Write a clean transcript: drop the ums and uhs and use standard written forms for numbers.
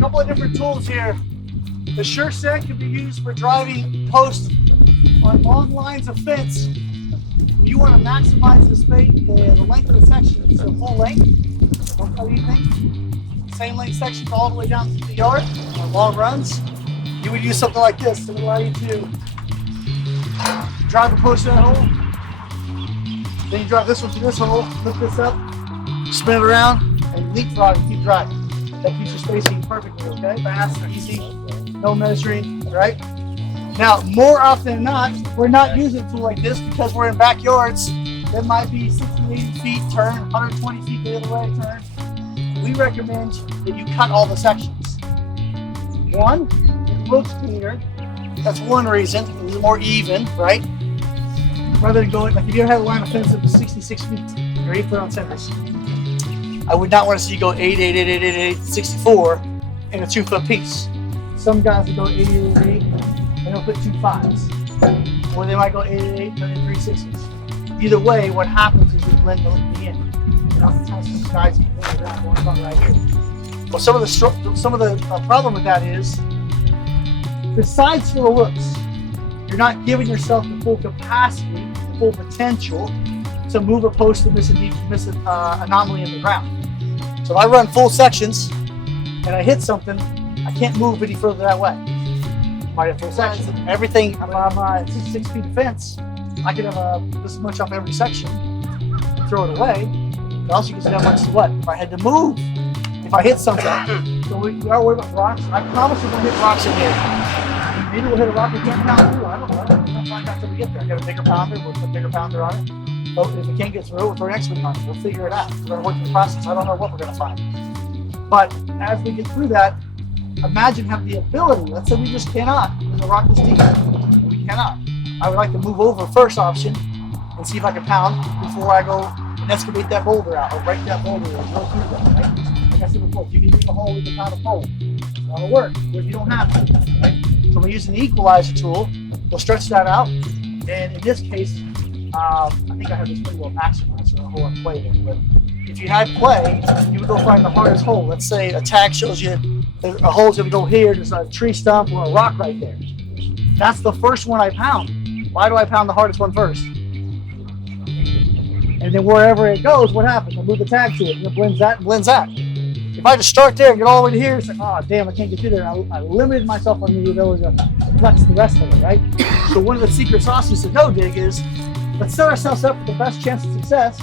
couple of different tools here. The sure set can be used for driving posts on long lines of fence. You want to maximize the space, the length of the section, so full length. Don't cut anything. Same length sections all the way down to the yard on long runs. You would use something like this to allow you to drive the post to that hole. Then you drive this one to this hole, lift this up, spin it around, and leapfrog and keep driving. That keeps your spacing perfectly, okay? Fast, easy, no measuring, right? Now, more often than not, we're not using a tool like this because we're in backyards. That might be 60, 80 feet turn, 120 feet the other way turn. We recommend that you cut all the sections. One, it looks cleaner. That's one reason. It's more even, right? Rather than going, like if you ever had a line of fence that was 66 feet, or 8 foot on centers, I would not want to see you go 8, 8, 8, 8, 8, 8, 64 in a 2 foot piece. Some guys will go 8, 8, 8, 8, and they'll put 2 5s. Or they might go 8, 8, 8, put in 3 6s. Either way, what happens is you blend the in. And oftentimes these guys can blend around one about right here. Well, some of the problem with that is, besides for the looks, you're not giving yourself the full capacity, the full potential to move a post to miss an anomaly in the ground. So if I run full sections and I hit something, I can't move any further that way. I have full sections. Everything on my 66 feet of fence, I can have this much off every section and throw it away. But also, you can see how much to what? If I had to move, if I hit something, so we are worried about rocks. I promise we won't hit rocks in here. Maybe we'll hit a rock we can't pound through. I don't know. We'll find out till we get there. Get a bigger pounder. We'll put a bigger pounder on it. But if we can't get through, we'll throw an X-wing on it. We'll figure it out. We're going to work the process. I don't know what we're going to find. But as we get through that, imagine having the ability. Let's say we just cannot. There's a rock this deep. We cannot. I would like to move over first option and see if I can pound before I go and excavate that boulder out or break that boulder or go through that. Right? Like I said before, if you can dig a hole, you can pound a hole. That'll work. But if you don't have to, right? So we're using the equalizer tool. We'll stretch that out. And in this case, I think I have this pretty well maximized, so I won't play it. But if you had play, you would go find the hardest hole. Let's say a tag shows you a hole's going to go here. There's a tree stump or a rock right there. That's the first one I pound. Why do I pound the hardest one first? And then wherever it goes, what happens? I move the tag to it, and it blends that and blends that. If I just start there and get all the way to here, it's like, oh, damn, I can't get through there. I limited myself on the ability to flex the rest of it, right? So one of the secret sauces to no dig is, let's set ourselves up for the best chance of success